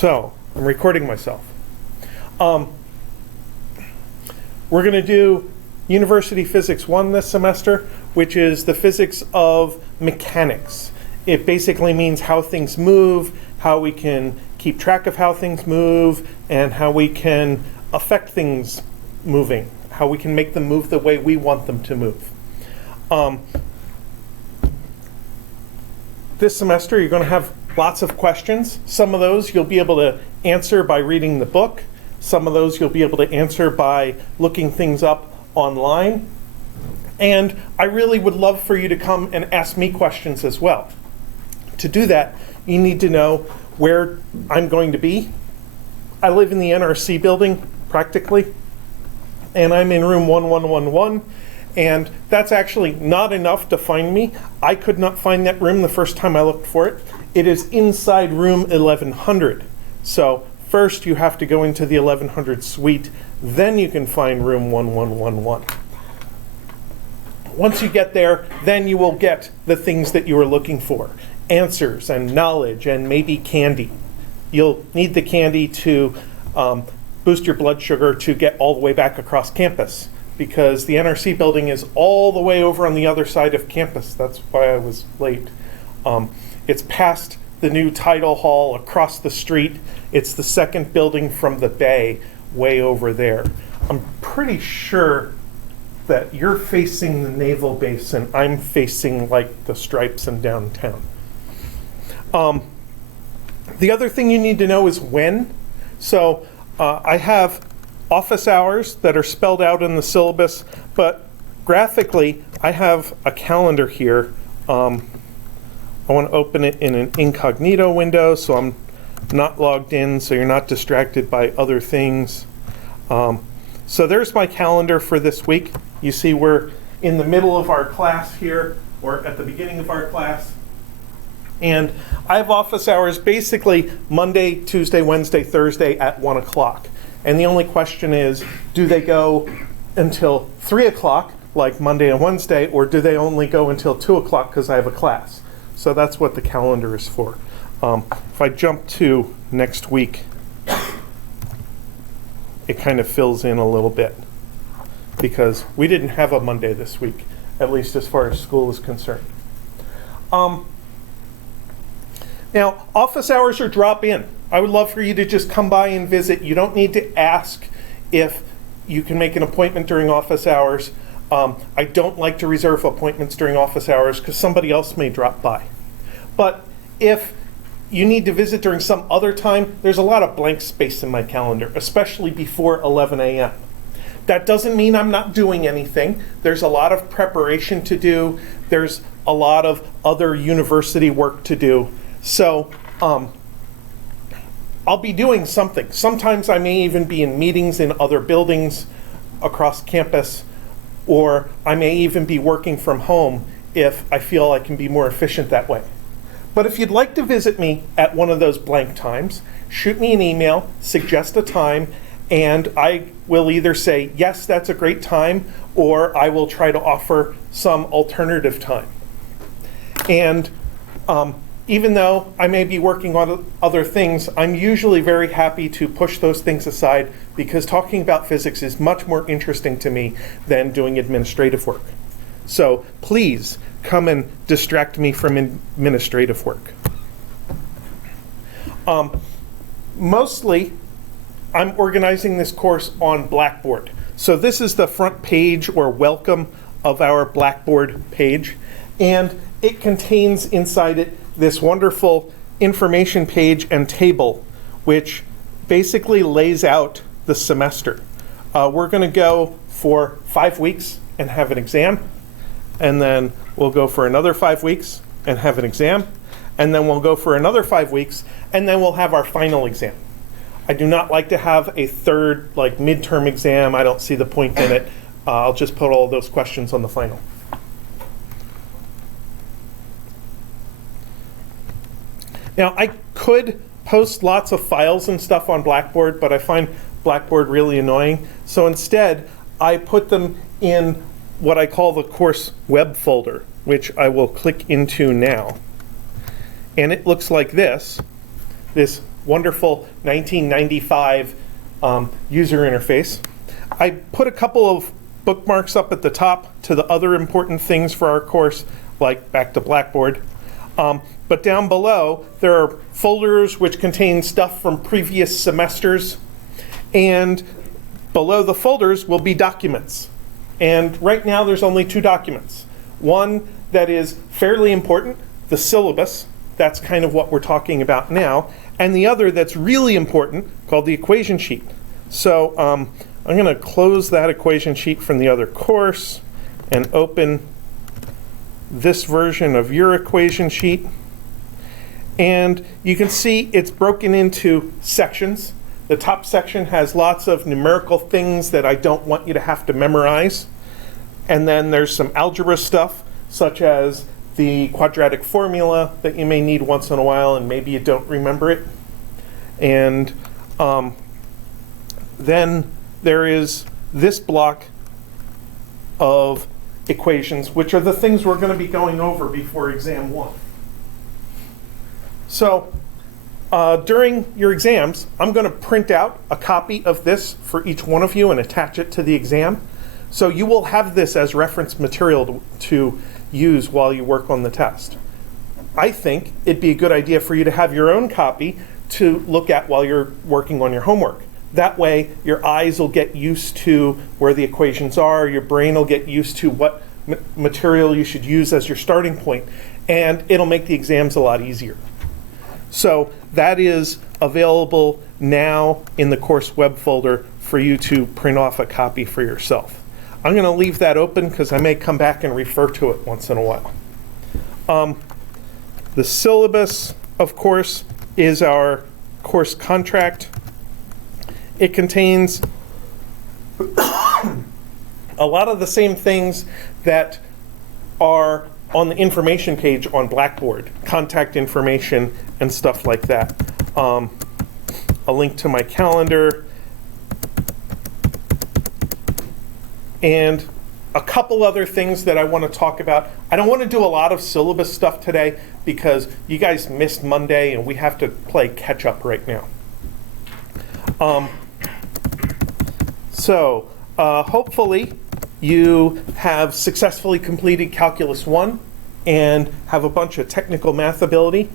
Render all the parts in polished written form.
So, I'm recording myself. We're going to do University Physics 1 this semester, which is the physics of mechanics. It basically means how things move, how we can keep track of how things move, and how we can affect things moving, how we can make them move the way we want them to move. This semester, you're going to have lots of questions. Some of those you'll be able to answer by reading the book. Some of those you'll be able to answer by looking things up online. And I really would love for you to come and ask me questions as well. To do that, you need to know where I'm going to be. I live in the NRC building, practically, and I'm in room 1111. And that's actually not enough to find me. I could not find that room the first time I looked for it. It is inside room 1100. So first you have to go into the 1100 suite, then you can find room 1111. Once you get there, then you will get the things that you are looking for. Answers and knowledge and maybe candy. You'll need the candy to boost your blood sugar to get all the way back across campus, because the NRC building is all the way over on the other side of campus. That's why I was late. It's past the new Tidal Hall across the street. It's the second building from the bay, way over there. I'm pretty sure that you're facing the naval base and I'm facing like the stripes in downtown. The other thing you need to know is when. So I have office hours that are spelled out in the syllabus, but graphically I have a calendar here. I want to open it in an incognito window so I'm not logged in, so you're not distracted by other things. So there's my calendar for this week. You see we're in the middle of our class here, or at the beginning of our class. And I have office hours basically Monday, Tuesday, Wednesday, Thursday at 1 o'clock. And the only question is, do they go until 3 o'clock, like Monday and Wednesday, or do they only go until 2 o'clock because I have a class? So that's what the calendar is for. If I jump to next week, it kind of fills in a little bit, because we didn't have a Monday this week, at least as far as school is concerned. Now, office hours are drop-in. I would love for you to just come by and visit. You don't need to ask if you can make an appointment during office hours. I don't like to reserve appointments during office hours because somebody else may drop by. But if you need to visit during some other time, there's a lot of blank space in my calendar, especially before 11 a.m. That doesn't mean I'm not doing anything. There's a lot of preparation to do. There's a lot of other university work to do. So I'll be doing something. Sometimes I may even be in meetings in other buildings across campus, or I may even be working from home if I feel I can be more efficient that way. But if you'd like to visit me at one of those blank times, shoot me an email, suggest a time, and I will either say, yes, that's a great time, or I will try to offer some alternative time. And even though I may be working on other things, I'm usually very happy to push those things aside, because talking about physics is much more interesting to me than doing administrative work. So please come and distract me from administrative work. Mostly, I'm organizing this course on Blackboard. So this is the front page or welcome of our Blackboard page, and it contains inside it this wonderful information page and table, which basically lays out the semester. We're going to go for 5 weeks and have an exam, and then we'll go for another 5 weeks and have an exam, and then we'll go for another 5 weeks, and then we'll have our final exam. I do not like to have a third, like, midterm exam. I don't see the point in it. I'll just put all those questions on the final. Now, I could post lots of files and stuff on Blackboard, but I find Blackboard really annoying. So instead, I put them in what I call the course web folder, which I will click into now. And it looks like this wonderful 1995 user interface. I put a couple of bookmarks up at the top to the other important things for our course, like back to Blackboard. But down below, there are folders which contain stuff from previous semesters. And below the folders will be documents. And right now, there's only 2 documents. One that is fairly important, the syllabus. That's kind of what we're talking about now. And the other that's really important, called the equation sheet. So I'm going to close that equation sheet from the other course and open this version of your equation sheet. And you can see it's broken into sections. The top section has lots of numerical things that I don't want you to have to memorize. And then there's some algebra stuff, such as the quadratic formula that you may need once in a while, and maybe you don't remember it. And then there is this block of equations, which are the things we're going to be going over before exam 1. So during your exams, I'm going to print out a copy of this for each one of you and attach it to the exam. So you will have this as reference material to use while you work on the test. I think it'd be a good idea for you to have your own copy to look at while you're working on your homework. That way, your eyes will get used to where the equations are, your brain will get used to what material you should use as your starting point, and it'll make the exams a lot easier. So that is available now in the course web folder for you to print off a copy for yourself. I'm going to leave that open because I may come back and refer to it once in a while. The syllabus, of course, is our course contract. It contains a lot of the same things that are on the information page on Blackboard, contact information and stuff like that. A link to my calendar, and a couple other things that I want to talk about. I don't want to do a lot of syllabus stuff today because you guys missed Monday and we have to play catch up right now. So hopefully you have successfully completed Calculus 1 and have a bunch of technical math ability.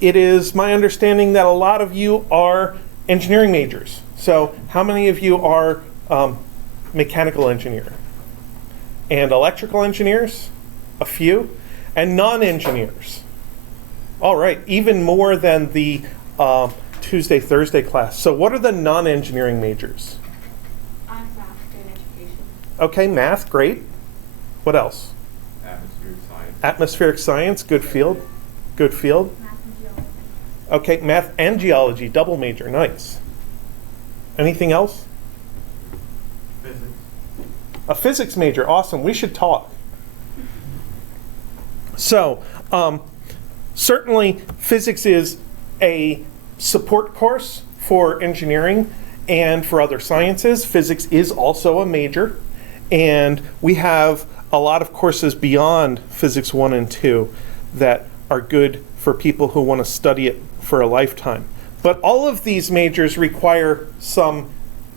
It is my understanding that a lot of you are engineering majors. So how many of you are mechanical engineer? And electrical engineers? A few. And non-engineers? All right, even more than the Tuesday, Thursday class. So what are the non-engineering majors? I'm math and education. Okay, math, great. What else? Atmospheric science. Atmospheric science, good field. Good field. Math and geology. Okay, math and geology, double major, nice. Anything else? Physics. A physics major, awesome, we should talk. So, certainly physics is a support course for engineering and for other sciences. Physics is also a major, and we have a lot of courses beyond Physics 1 and 2 that are good for people who want to study it for a lifetime. But all of these majors require some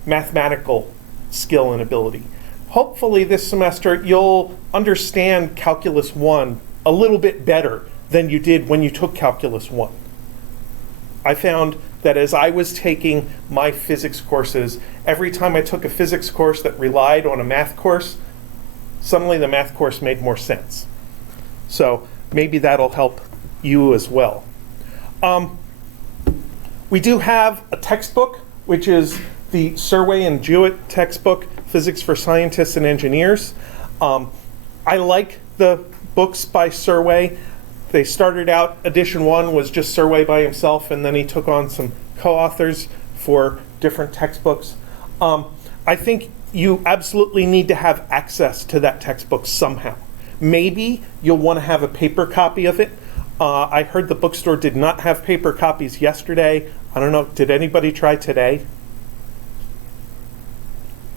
mathematical skill and ability. Hopefully this semester you'll understand Calculus 1 a little bit better than you did when you took Calculus 1. I found that as I was taking my physics courses, every time I took a physics course that relied on a math course, suddenly the math course made more sense. So maybe that'll help you as well. We do have a textbook, which is the Surway and Jewett textbook, Physics for Scientists and Engineers. I like the books by Surway. They started out, edition 1 was just Surway by himself, and then he took on some co-authors for different textbooks. I think you absolutely need to have access to that textbook somehow. Maybe you'll want to have a paper copy of it. I heard the bookstore did not have paper copies yesterday. I don't know, did anybody try today?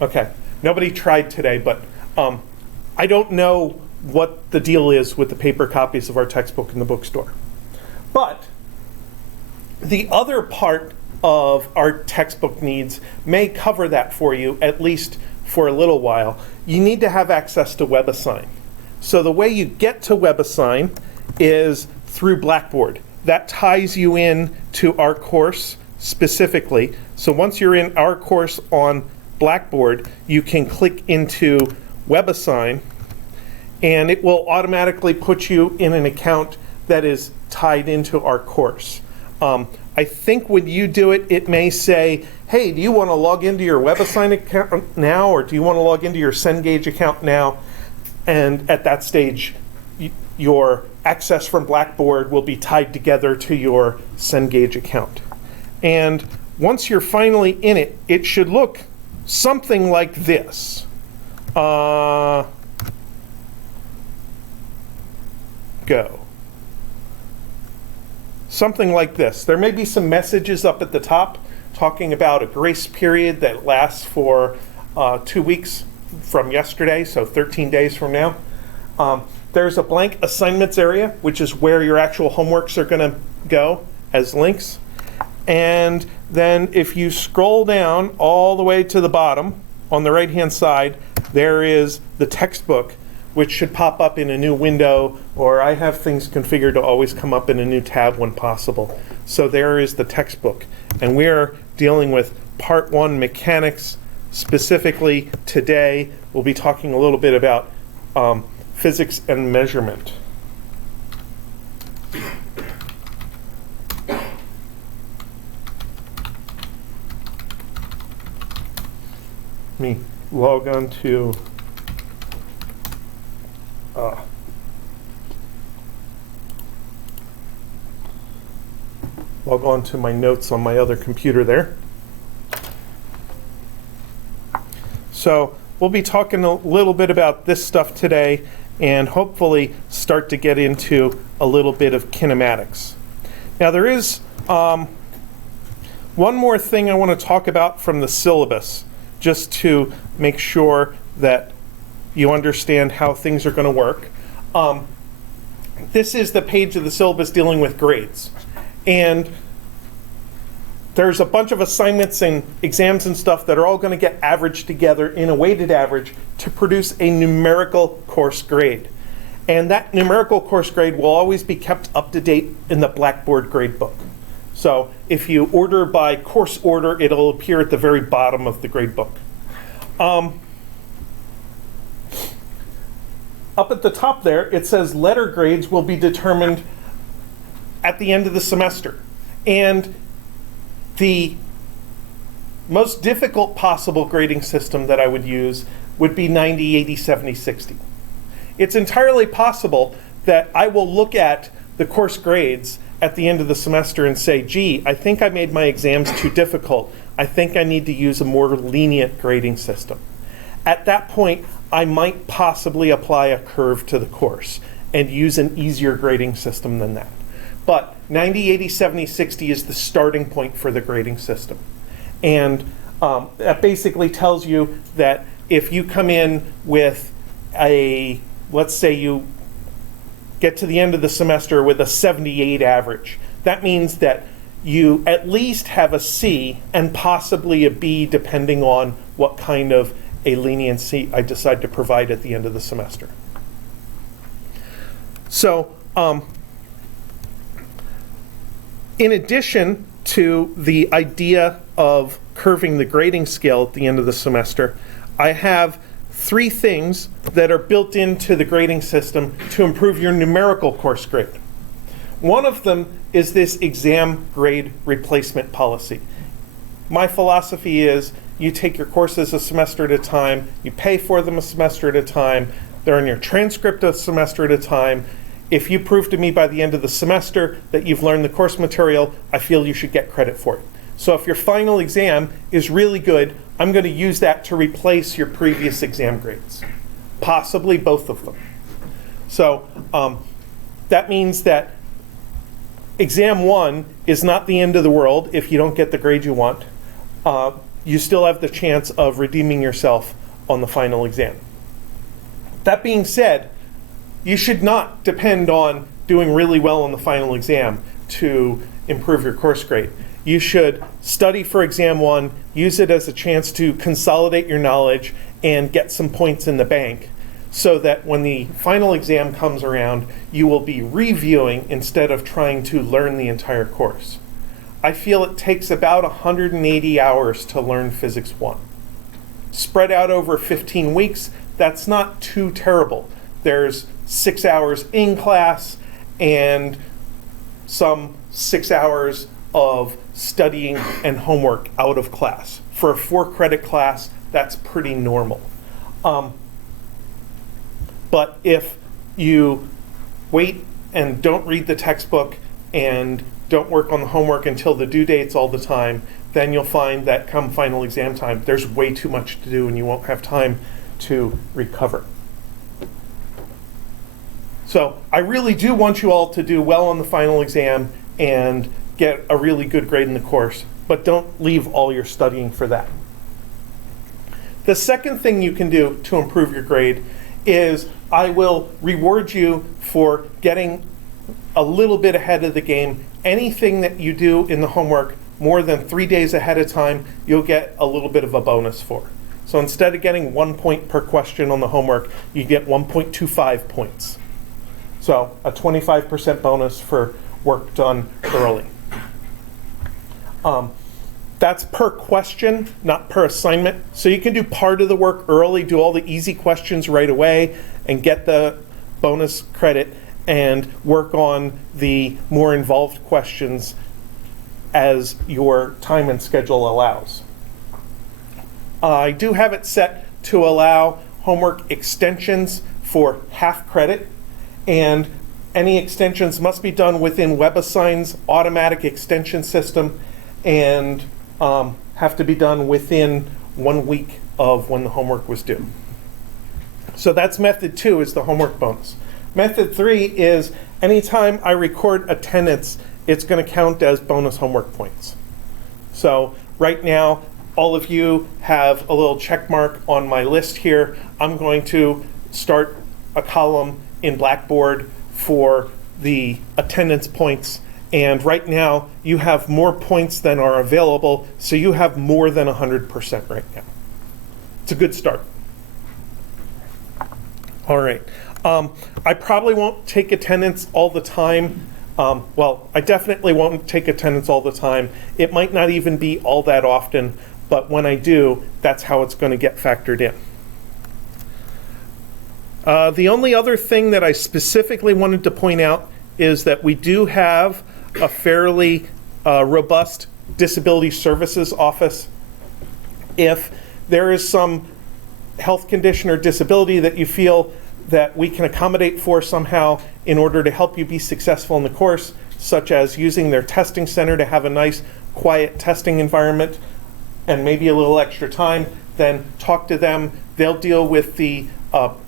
Okay, nobody tried today, but I don't know what the deal is with the paper copies of our textbook in the bookstore. But The other part of our textbook needs may cover that for you, at least for a little while. You need to have access to WebAssign. So the way you get to WebAssign is through Blackboard. That ties you in to our course specifically. So once you're in our course on Blackboard, you can click into WebAssign, and it will automatically put you in an account that is tied into our course. I think when you do it, it may say, hey, do you want to log into your WebAssign account now, or do you want to log into your Cengage account now? And at that stage, your access from Blackboard will be tied together to your Cengage account. And once you're finally in it, it should look something like this. Go. Something like this. There may be some messages up at the top talking about a grace period that lasts for 2 weeks from yesterday, so 13 days from now. There's a blank assignments area, which is where your actual homeworks are going to go as links. And then if you scroll down all the way to the bottom, on the right-hand side, there is the textbook, which should pop up in a new window, or I have things configured to always come up in a new tab when possible. So there is the textbook. And we're dealing with Part 1 mechanics. Specifically today, we'll be talking a little bit about physics and measurement. Let me log on to my notes on my other computer there. So we'll be talking a little bit about this stuff today, and hopefully start to get into a little bit of kinematics. Now there is one more thing I want to talk about from the syllabus, just to make sure that you understand how things are going to work. This is the page of the syllabus dealing with grades. And there's a bunch of assignments and exams and stuff that are all going to get averaged together in a weighted average to produce a numerical course grade. And that numerical course grade will always be kept up to date in the Blackboard gradebook. So if you order by course order, it'll appear at the very bottom of the gradebook. Up at the top there, it says letter grades will be determined at the end of the semester. And the most difficult possible grading system that I would use would be 90, 80, 70, 60. It's entirely possible that I will look at the course grades at the end of the semester and say, gee, I think I made my exams too difficult. I think I need to use a more lenient grading system. At that point, I might possibly apply a curve to the course and use an easier grading system than that. But 90, 80, 70, 60 is the starting point for the grading system. And that basically tells you that if you come in with let's say you get to the end of the semester with a 78 average, that means that you at least have a C and possibly a B, depending on what kind of a leniency I decide to provide at the end of the semester. So, in addition to the idea of curving the grading scale at the end of the semester, I have 3 things that are built into the grading system to improve your numerical course grade. One of them is this exam grade replacement policy. My philosophy is you take your courses a semester at a time, you pay for them a semester at a time, they're in your transcript a semester at a time. If you prove to me by the end of the semester that you've learned the course material, I feel you should get credit for it. So if your final exam is really good, I'm going to use that to replace your previous exam grades, possibly both of them. So that means that exam 1 is not the end of the world if you don't get the grade you want. You still have the chance of redeeming yourself on the final exam. That being said, you should not depend on doing really well on the final exam to improve your course grade. You should study for exam 1, use it as a chance to consolidate your knowledge and get some points in the bank so that when the final exam comes around, you will be reviewing instead of trying to learn the entire course. I feel it takes about 180 hours to learn Physics 1. Spread out over 15 weeks, that's not too terrible. There's 6 hours in class and some 6 hours of studying and homework out of class. For a 4-credit class, that's pretty normal. But if you wait and don't read the textbook and don't work on the homework until the due dates all the time, then you'll find that come final exam time, there's way too much to do and you won't have time to recover. So I really do want you all to do well on the final exam and get a really good grade in the course, but don't leave all your studying for that. The second thing you can do to improve your grade is I will reward you for getting a little bit ahead of the game. Anything that you do in the homework more than 3 days ahead of time, you'll get a little bit of a bonus for. So instead of getting 1 point per question on the homework, you get 1.25 points. So a 25% bonus for work done early. That's per question, not per assignment. So you can do part of the work early, do all the easy questions right away, and get the bonus credit, and work on the more involved questions as your time and schedule allows. I do have it set to allow homework extensions for half credit, and any extensions must be done within WebAssign's automatic extension system and have to be done within 1 week of when the homework was due. So that's method 2, is the homework bonus. Method 3 is anytime I record attendance, it's going to count as bonus homework points. So right now, all of you have a little check mark on my list here. I'm going to start a column in Blackboard for the attendance points. And right now, you have more points than are available, so you have more than 100% right now. It's a good start. All right. I probably won't take attendance all the time. Well, I definitely won't take attendance all the time. It might not even be all that often, but when I do, that's how it's going to get factored in. The only other thing that I specifically wanted to point out is that we do have a fairly robust disability services office. If there is some health condition or disability that you feel that we can accommodate for somehow in order to help you be successful in the course, such as using their testing center to have a nice, quiet testing environment and maybe a little extra time, then talk to them. They'll deal with the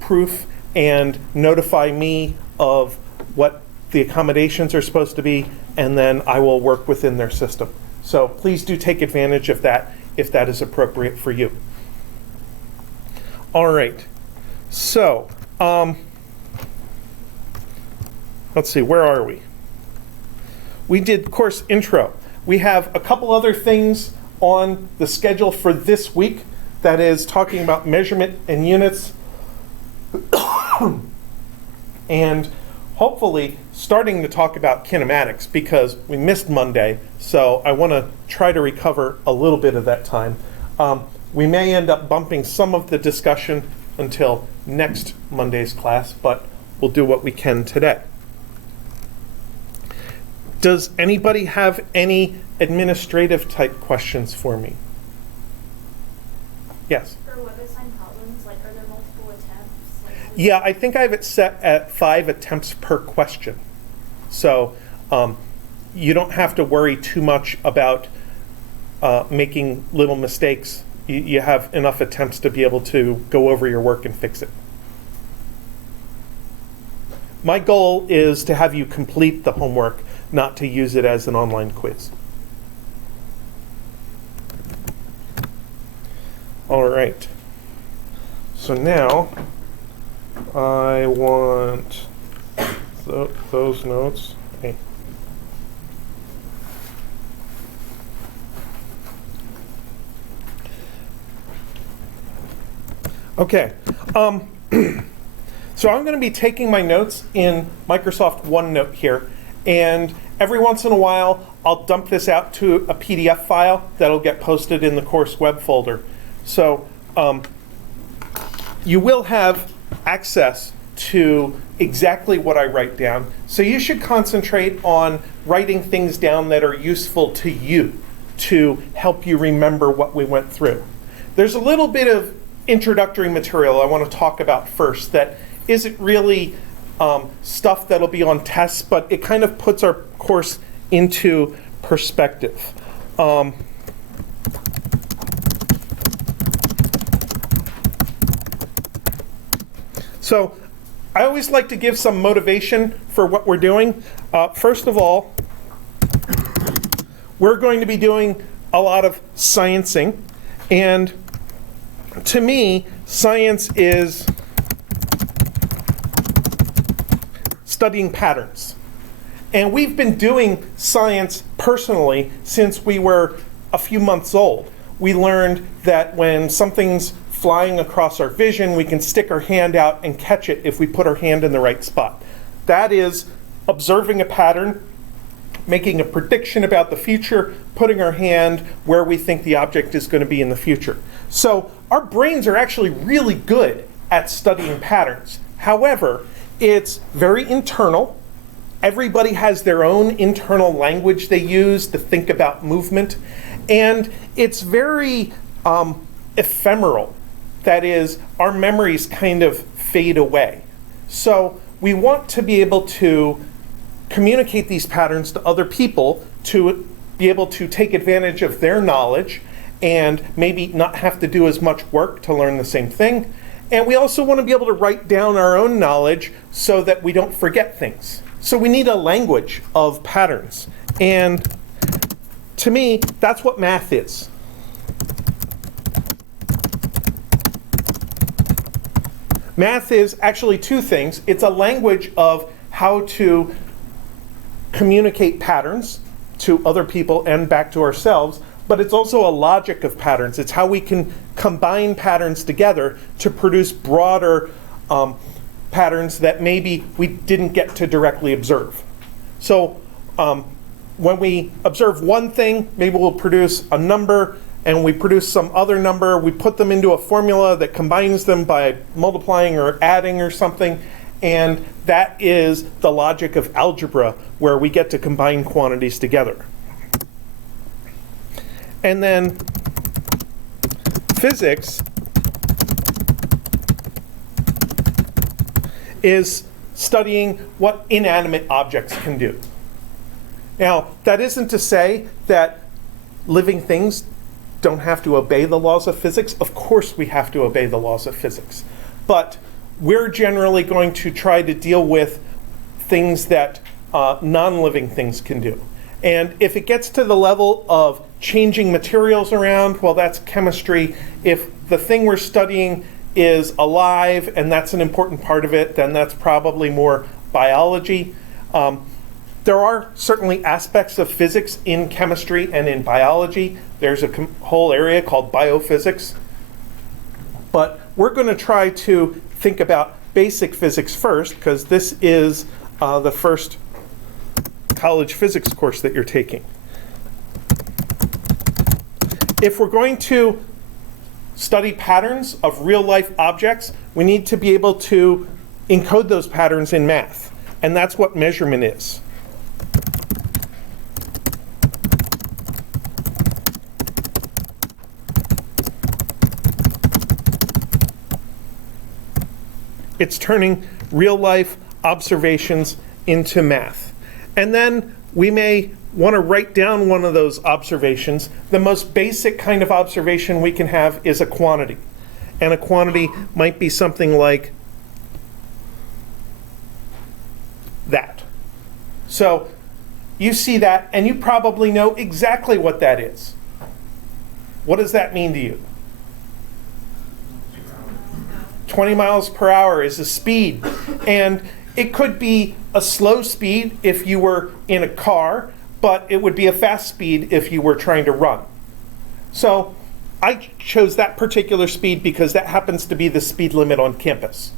proof and notify me of what the accommodations are supposed to be, and then I will work within their system. So please do take advantage of that if that is appropriate for you. All right, so let's see, where are we? We did course intro. We have a couple other things on the schedule for this week that is talking about measurement and units and hopefully starting to talk about kinematics because we missed Monday, so I want to try to recover a little bit of that time. We may end up bumping some of the discussion until next Monday's class, but we'll do what we can today. Does anybody have any administrative type questions for me? Yes? For WebAssign problems, like, are there multiple attempts? Like, Yeah, I think I have it set at 5 attempts per question. So you don't have to worry too much about making little mistakes. You have enough attempts to be able to go over your work and fix it. My goal is to have you complete the homework, not to use it as an online quiz. All right. So now I want those notes. Okay. Okay. So I'm going to be taking my notes in Microsoft OneNote here, and every once in a while I'll dump this out to a PDF file that'll get posted in the course web folder. So you will have access to exactly what I write down. So you should concentrate on writing things down that are useful to you to help you remember what we went through. There's a little bit of introductory material I want to talk about first that isn't really stuff that'll be on tests, but it kind of puts our course into perspective. So I always like to give some motivation for what we're doing. First of all, we're going to be doing a lot of sciencing, and to me, science is studying patterns. And we've been doing science personally since we were a few months old. We learned that when something's flying across our vision, we can stick our hand out and catch it if we put our hand in the right spot. That is observing a pattern, making a prediction about the future, putting our hand where we think the object is going to be in the future. So our brains are actually really good at studying patterns. However, it's very internal. Everybody has their own internal language they use to think about movement, and it's very ephemeral. That is, our memories kind of fade away. So we want to be able to communicate these patterns to other people to be able to take advantage of their knowledge and maybe not have to do as much work to learn the same thing. And we also want to be able to write down our own knowledge so that we don't forget things. So we need a language of patterns. And to me, that's what math is. Math is actually two things. It's a language of how to communicate patterns to other people and back to ourselves, but it's also a logic of patterns. It's how we can combine patterns together to produce broader patterns that maybe we didn't get to directly observe. So when we observe one thing, maybe we'll produce a number, and we produce some other number. We put them into a formula that combines them by multiplying or adding or something, and that is the logic of algebra, where we get to combine quantities together. And then physics is studying what inanimate objects can do. Now, that isn't to say that living things don't have to obey the laws of physics. Of course we have to obey the laws of physics. But we're generally going to try to deal with things that non-living things can do. And if it gets to the level of changing materials around, well, that's chemistry. If the thing we're studying is alive and that's an important part of it, then that's probably more biology. There are certainly aspects of physics in chemistry and in biology. There's a whole area called biophysics. But we're going to try to think about basic physics first, because this is the first college physics course that you're taking. If we're going to study patterns of real-life objects, we need to be able to encode those patterns in math. And that's what measurement is. It's turning real-life observations into math. And then we may want to write down one of those observations. The most basic kind of observation we can have is a quantity. And a quantity might be something like that. So you see that, and you probably know exactly what that is. What does that mean to you? 20 miles per hour is a speed. And it could be a slow speed if you were in a car, but it would be a fast speed if you were trying to run. So I chose that particular speed because that happens to be the speed limit on campus.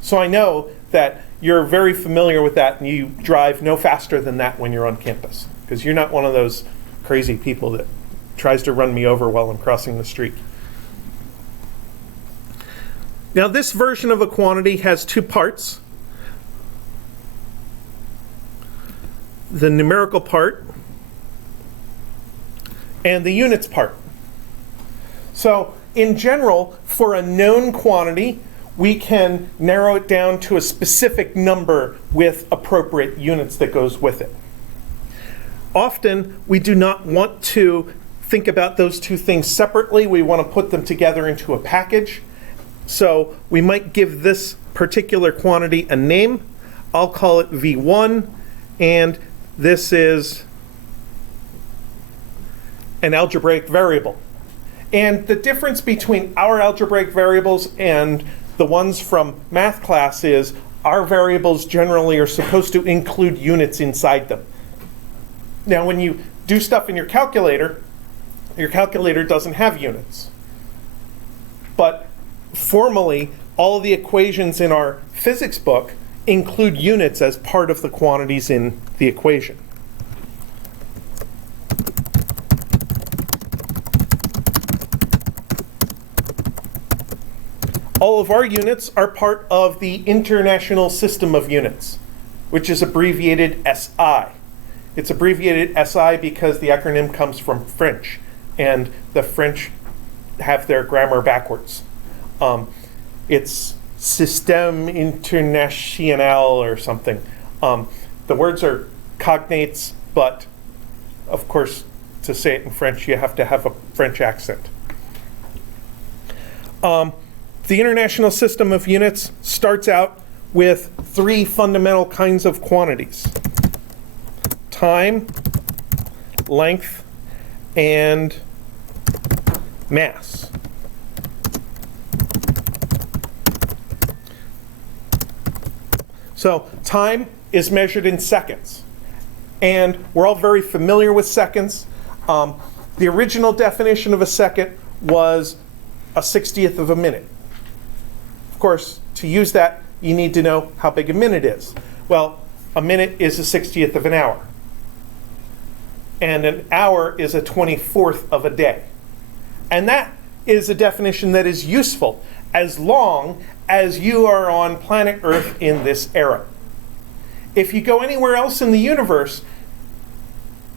So I know that you're very familiar with that and you drive no faster than that when you're on campus, because you're not one of those crazy people that tries to run me over while I'm crossing the street. Now this version of a quantity has two parts. The numerical part and the units part. So in general, for a known quantity, we can narrow it down to a specific number with appropriate units that goes with it. Often, we do not want to think about those two things separately. We want to put them together into a package. So we might give this particular quantity a name. I'll call it V1, and this is an algebraic variable. And the difference between our algebraic variables and the ones from math class is our variables generally are supposed to include units inside them. Now, when you do stuff in your calculator doesn't have units. But formally, all the equations in our physics book include units as part of the quantities in the equation. All of our units are part of the International System of Units, which is abbreviated SI. It's abbreviated SI because the acronym comes from French, and the French have their grammar backwards. It's Système International or something. The words are cognates, but of course, to say it in French, you have to have a French accent. The International System of Units starts out with three fundamental kinds of quantities: time, length, and mass. So time is measured in seconds, and we're all very familiar with seconds. The original definition of a second was a 60th of a minute. Of course, to use that, you need to know how big a minute is. Well, a minute is a 60th of an hour, and an hour is a 24th of a day. And that is a definition that is useful as long as you are on planet Earth in this era. If you go anywhere else in the universe,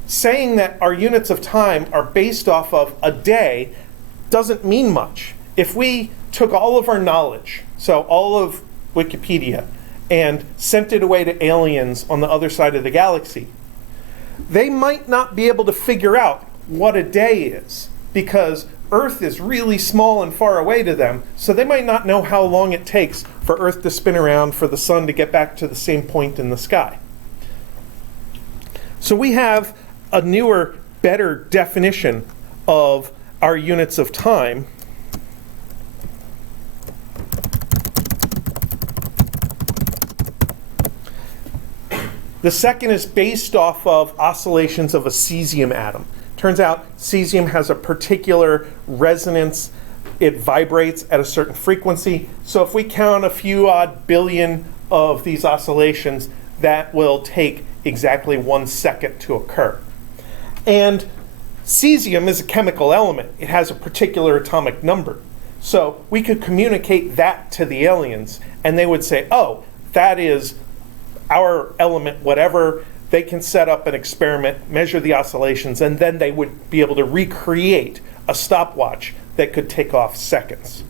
saying that our units of time are based off of a day doesn't mean much. If we took all of our knowledge, so all of Wikipedia, and sent it away to aliens on the other side of the galaxy, they might not be able to figure out what a day is, because Earth is really small and far away to them, so they might not know how long it takes for Earth to spin around for the sun to get back to the same point in the sky. So we have a newer, better definition of our units of time. The second is based off of oscillations of a cesium atom. Turns out cesium has a particular resonance. It vibrates at a certain frequency. So if we count a few odd billion of these oscillations, that will take exactly 1 second to occur. And cesium is a chemical element. It has a particular atomic number. So we could communicate that to the aliens, and they would say, oh, that is our element, whatever. They can set up an experiment, measure the oscillations, and then they would be able to recreate a stopwatch that could take off seconds.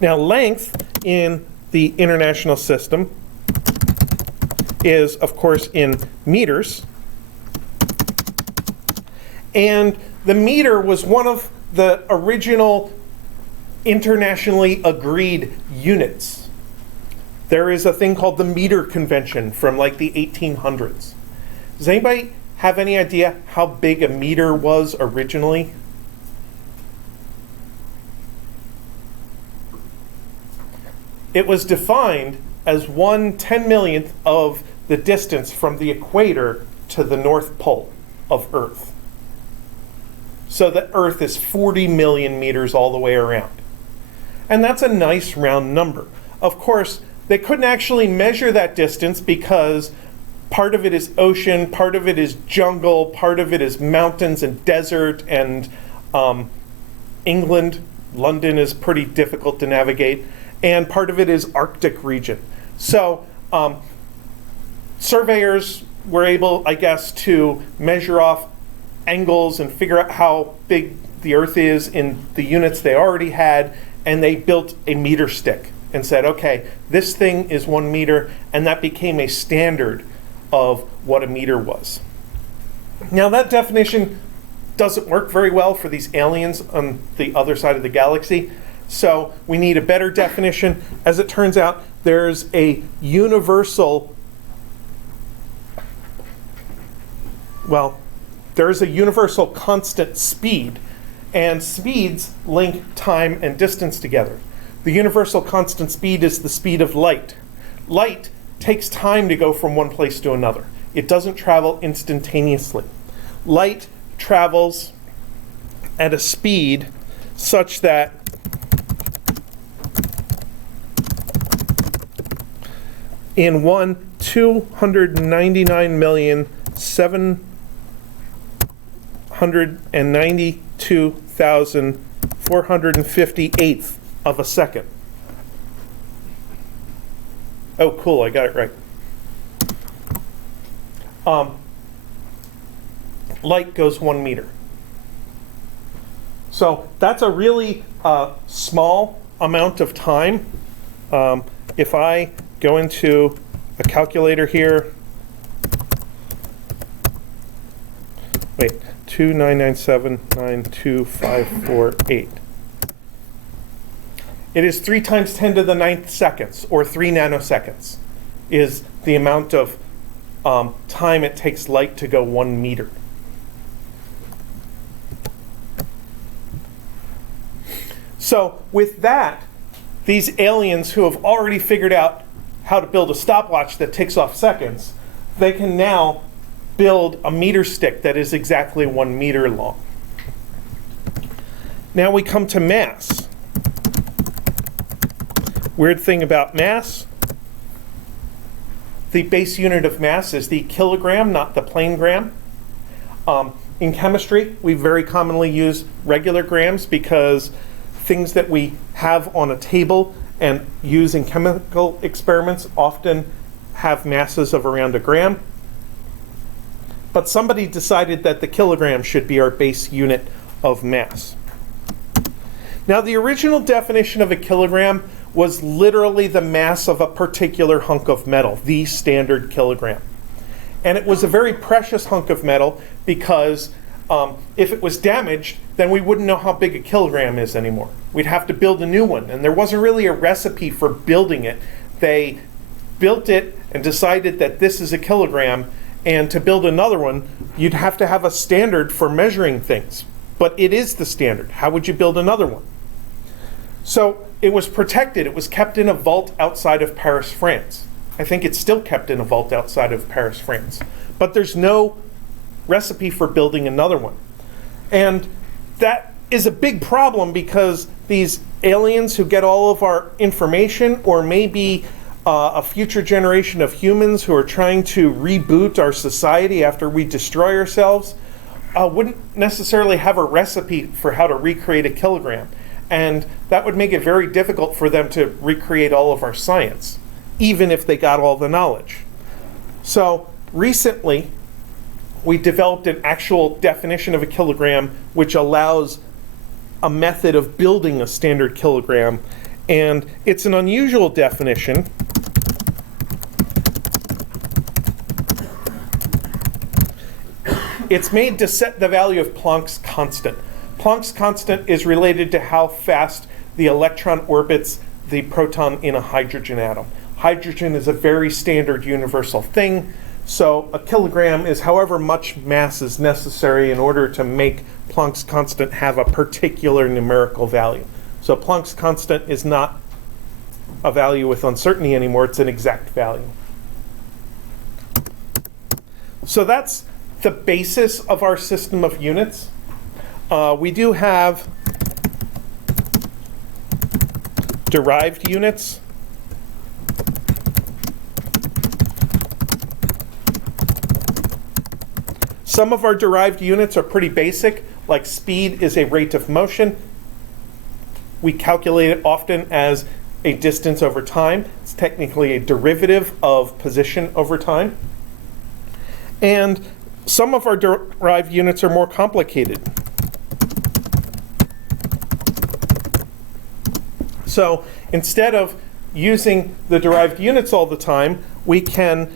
Now, length in the international system is, of course, in meters. And the meter was one of the original internationally agreed units. There is a thing called the meter convention from like the 1800s. Does anybody have any idea how big a meter was originally? It was defined as 1/10 millionth of the distance from the equator to the North Pole. of Earth. So the Earth is 40 million meters all the way around. And that's a nice round number. Of course, they couldn't actually measure that distance because part of it is ocean, part of it is jungle, part of it is mountains and desert, and England, London is pretty difficult to navigate, and part of it is Arctic region. So surveyors were able, I guess, to measure off angles and figure out how big the Earth is in the units they already had, and they built a meter stick and said, okay, this thing is 1 meter, and that became a standard of what a meter was. Now that definition doesn't work very well for these aliens on the other side of the galaxy, so we need a better definition. As it turns out, there's a universal, constant speed, and speeds link time and distance together. The universal constant speed is the speed of light. Light takes time to go from one place to another. It doesn't travel instantaneously. Light travels at a speed such that in 299,792,458th of a second. Oh, cool, I got it right. Light goes 1 meter. So that's a really small amount of time. If I go into a calculator here, wait, 299,792,548. It is 3 times 10 to the 9th seconds, or 3 nanoseconds, is the amount of time it takes light to go 1 meter. So with that, these aliens who have already figured out how to build a stopwatch that ticks off seconds, they can now build a meter stick that is exactly 1 meter long. Now we come to mass. Weird thing about mass, the base unit of mass is the kilogram, not the plane gram. In chemistry, we very commonly use regular grams because things that we have on a table and use in chemical experiments often have masses of around 1 gram. But somebody decided that the kilogram should be our base unit of mass. Now, the original definition of a kilogram was literally the mass of a particular hunk of metal, the standard kilogram. And it was a very precious hunk of metal because if it was damaged, then we wouldn't know how big a kilogram is anymore. We'd have to build a new one, and there wasn't really a recipe for building it. They built it and decided that this is a kilogram, and to build another one, you'd have to have a standard for measuring things. But it is the standard. How would you build another one? So it was protected. It was kept in a vault outside of Paris, France. I think it's still kept in a vault outside of Paris, France. But there's no recipe for building another one. And that is a big problem because these aliens who get all of our information, or maybe a future generation of humans who are trying to reboot our society after we destroy ourselves, wouldn't necessarily have a recipe for how to recreate a kilogram. And that would make it very difficult for them to recreate all of our science, even if they got all the knowledge. So recently, we developed an actual definition of a kilogram which allows a method of building a standard kilogram. And it's an unusual definition. It's made to set the value of Planck's constant. Planck's constant is related to how fast the electron orbits the proton in a hydrogen atom. Hydrogen is a very standard universal thing, so a kilogram is however much mass is necessary in order to make Planck's constant have a particular numerical value. So Planck's constant is not a value with uncertainty anymore, it's an exact value. So that's the basis of our system of units. We do have derived units. Some of our derived units are pretty basic, like speed is a rate of motion. We calculate it often as a distance over time. It's technically a derivative of position over time. And some of our derived units are more complicated. So instead of using the derived units all the time, we can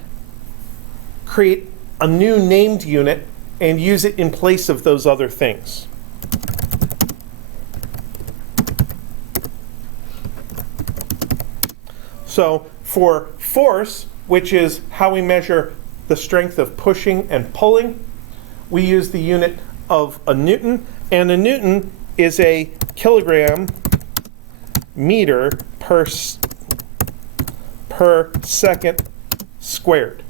create a new named unit and use it in place of those other things. So for force, which is how we measure the strength of pushing and pulling, we use the unit of a Newton, and a Newton is a kilogram meter per second squared.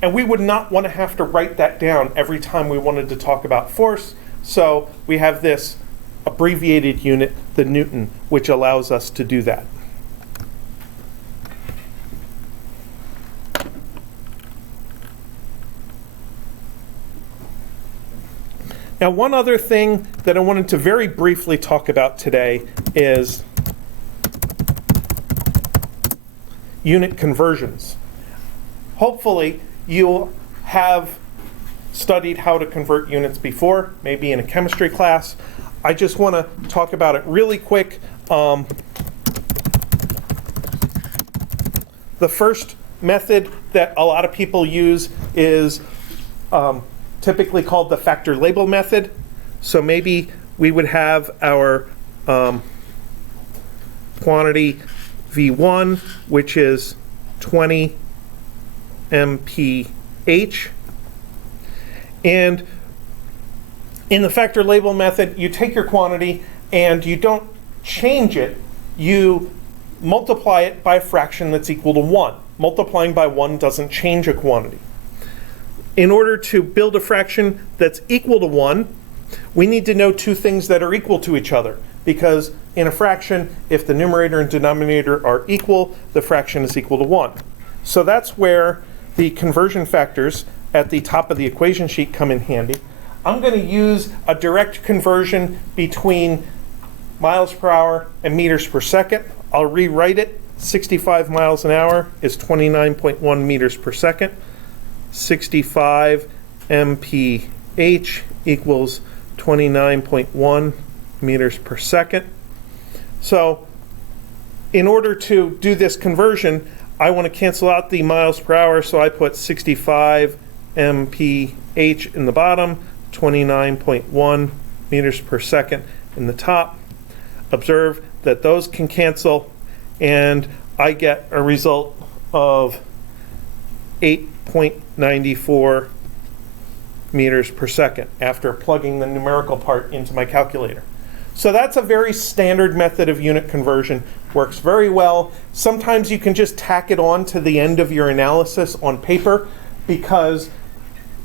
And we would not want to have to write that down every time we wanted to talk about force, so we have this abbreviated unit, the Newton, which allows us to do that. Now, one other thing that I wanted to very briefly talk about today is unit conversions. Hopefully, you have studied how to convert units before, maybe in a chemistry class. I just want to talk about it really quick. The first method that a lot of people use is typically called the factor label method. So maybe we would have our quantity V1, which is 20 mph. And in the factor label method, you take your quantity and you don't change it. You multiply it by a fraction that's equal to 1. Multiplying by 1 doesn't change a quantity. In order to build a fraction that's equal to 1, we need to know two things that are equal to each other. Because in a fraction, if the numerator and denominator are equal, the fraction is equal to 1. So that's where the conversion factors at the top of the equation sheet come in handy. I'm going to use a direct conversion between miles per hour and meters per second. I'll rewrite it. 65 miles an hour is 29.1 meters per second. 65 mph equals 29.1 meters per second. So in order to do this conversion, I want to cancel out the miles per hour, so I put 65 mph in the bottom, 29.1 meters per second in the top. Observe that those can cancel, and I get a result of 8.94 meters per second after plugging the numerical part into my calculator. So that's a very standard method of unit conversion. Works very well. Sometimes you can just tack it on to the end of your analysis on paper, because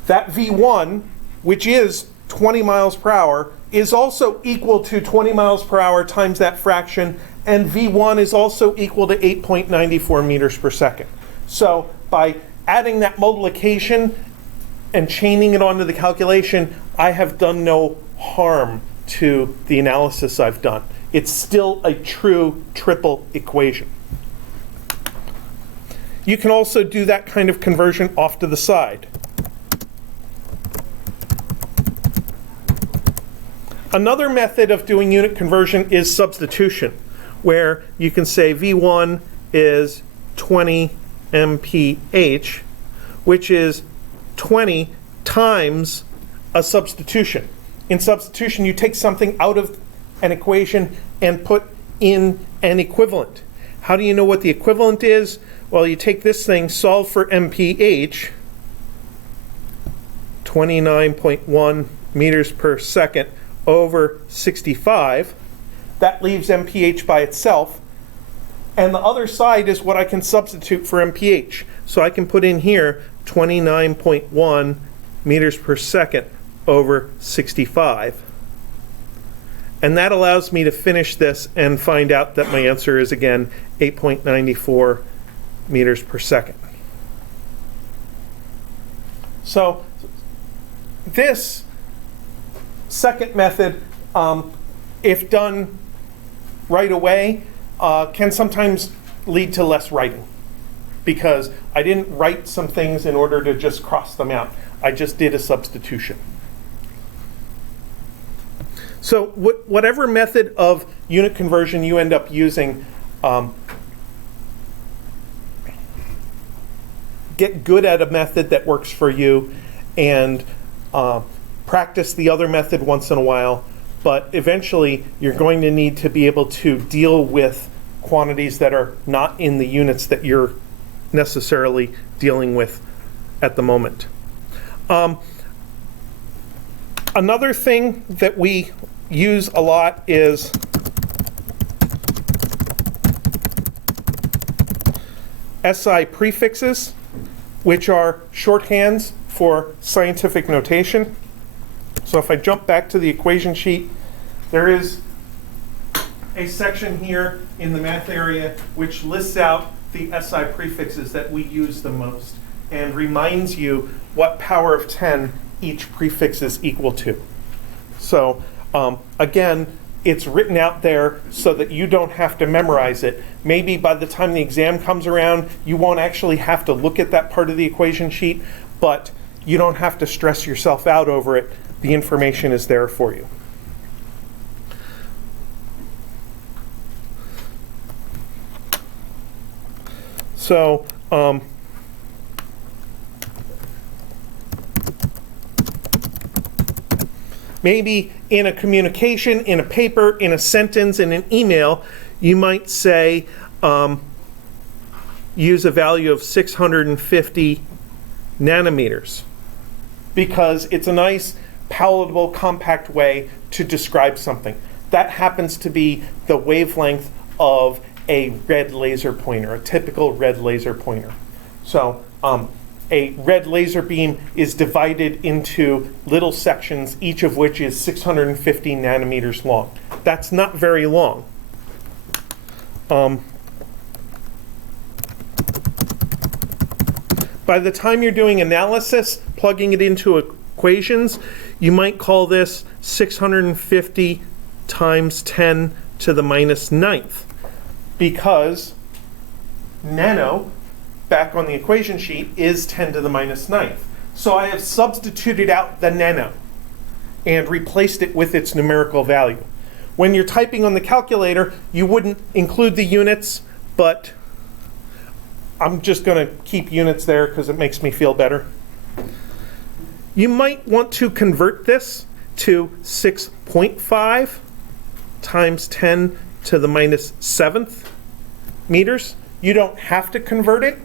that V1, which is 20 miles per hour, is also equal to 20 miles per hour times that fraction, and V1 is also equal to 8.94 meters per second. So by adding that multiplication and chaining it onto the calculation, I have done no harm to the analysis I've done. It's still a true triple equation. You can also do that kind of conversion off to the side. Another method of doing unit conversion is substitution, where you can say V1 is 20 mph, which is 20 times a substitution. In substitution, you take something out of an equation and put in an equivalent. How do you know what the equivalent is? Well, you take this thing, solve for mph, 29.1 meters per second over 65. That leaves mph by itself. And the other side is what I can substitute for mph. So I can put in here 29.1 meters per second over 65. And that allows me to finish this and find out that my answer is, again, 8.94 meters per second. So this second method, if done right away, can sometimes lead to less writing, because I didn't write some things in order to just cross them out. I just did a substitution. So whatever method of unit conversion you end up using, get good at a method that works for you, and practice the other method once in a while. But eventually, you're going to need to be able to deal with quantities that are not in the units that you're necessarily dealing with at the moment. Another thing that we use a lot is SI prefixes, which are shorthands for scientific notation. So if I jump back to the equation sheet, there is a section here in the math area which lists out the SI prefixes that we use the most and reminds you what power of 10 each prefix is equal to. So again, it's written out there so that you don't have to memorize it. Maybe by the time the exam comes around, you won't actually have to look at that part of the equation sheet, but you don't have to stress yourself out over it. The information is there for you. So maybe in a communication, in a paper, in a sentence, in an email, you might say, use a value of 650 nanometers, because it's a nice, palatable, compact way to describe something. That happens to be the wavelength of a red laser pointer, a typical red laser pointer. So a red laser beam is divided into little sections, each of which is 650 nanometers long. That's not very long. By the time you're doing analysis, plugging it into equations, you might call this 650 times 10 to the minus ninth, because nano, back on the equation sheet, is 10 to the minus ninth. So I have substituted out the nano and replaced it with its numerical value. When you're typing on the calculator, you wouldn't include the units, but I'm just going to keep units there because it makes me feel better. You might want to convert this to 6.5 times 10 to the minus 7th meters. You don't have to convert it.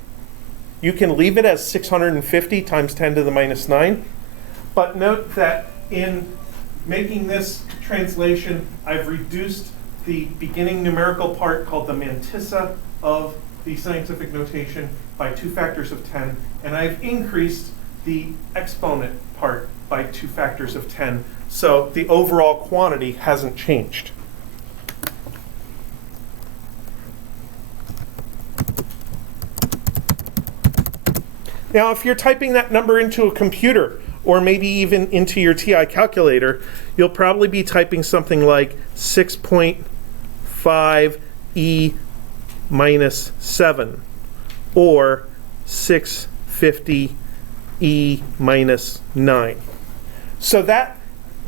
You can leave it as 650 times 10 to the minus 9. But note that in making this translation, I've reduced the beginning numerical part, called the mantissa of the scientific notation, by 2 factors of 10, and I've increased the exponent part by 2 factors of 10, so the overall quantity hasn't changed. Now, if you're typing that number into a computer, or maybe even into your TI calculator, you'll probably be typing something like 6.5 e minus 7, or 650 e minus 9. So that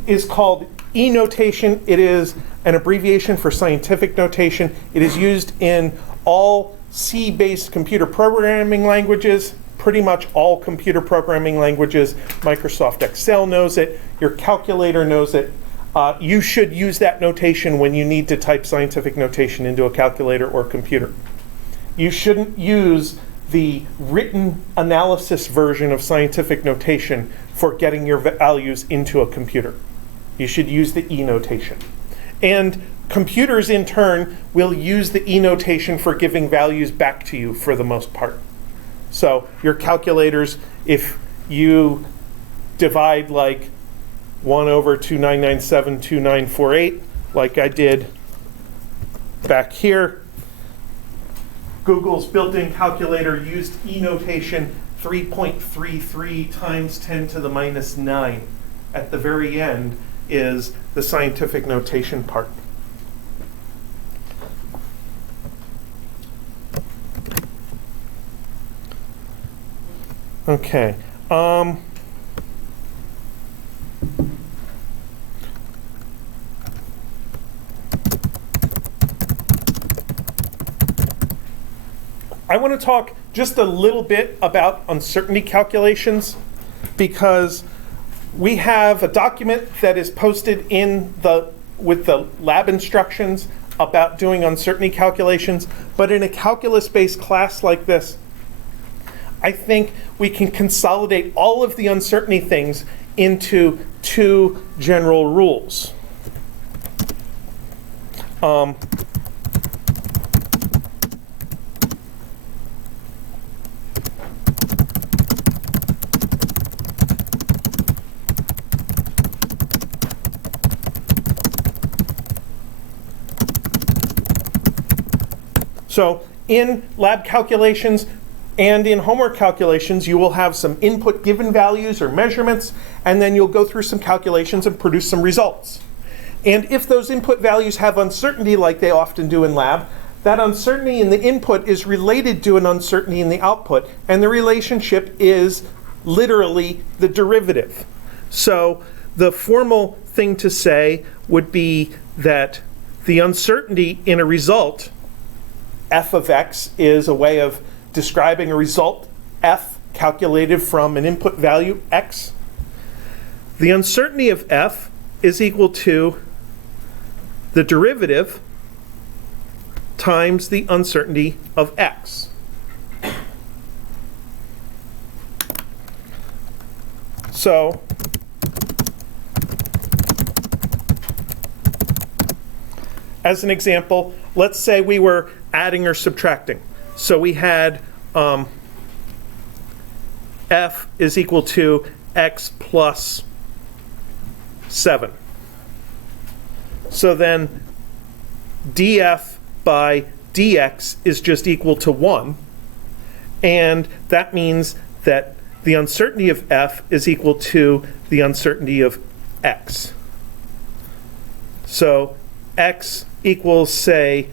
is called E notation. It is an abbreviation for scientific notation. It is used in all C-based computer programming languages, pretty much all computer programming languages. Microsoft Excel knows it. Your calculator knows it. You should use that notation when you need to type scientific notation into a calculator or computer. You shouldn't use the written analysis version of scientific notation for getting your values into a computer. You should use the E notation. And computers, in turn, will use the E notation for giving values back to you for the most part. So your calculators, if you divide like 1 over 29972948, like I did back here, Google's built-in calculator used E notation 3.33 times 10 to the minus 9. At the very end is the scientific notation part. Okay. I want to talk just a little bit about uncertainty calculations, because we have a document that is posted with the lab instructions about doing uncertainty calculations, but in a calculus-based class like this, I think we can consolidate all of the uncertainty things into 2 general rules. So in lab calculations and in homework calculations, you will have some input given values or measurements, and then you'll go through some calculations and produce some results. And if those input values have uncertainty like they often do in lab, that uncertainty in the input is related to an uncertainty in the output, and the relationship is literally the derivative. So the formal thing to say would be that the uncertainty in a result, f of x, is a way of describing a result, f, calculated from an input value, x. The uncertainty of f is equal to the derivative times the uncertainty of x. So as an example, let's say we were adding or subtracting. So we had f is equal to x plus 7. So then df by dx is just equal to 1. And that means that the uncertainty of f is equal to the uncertainty of x. So x equals, say,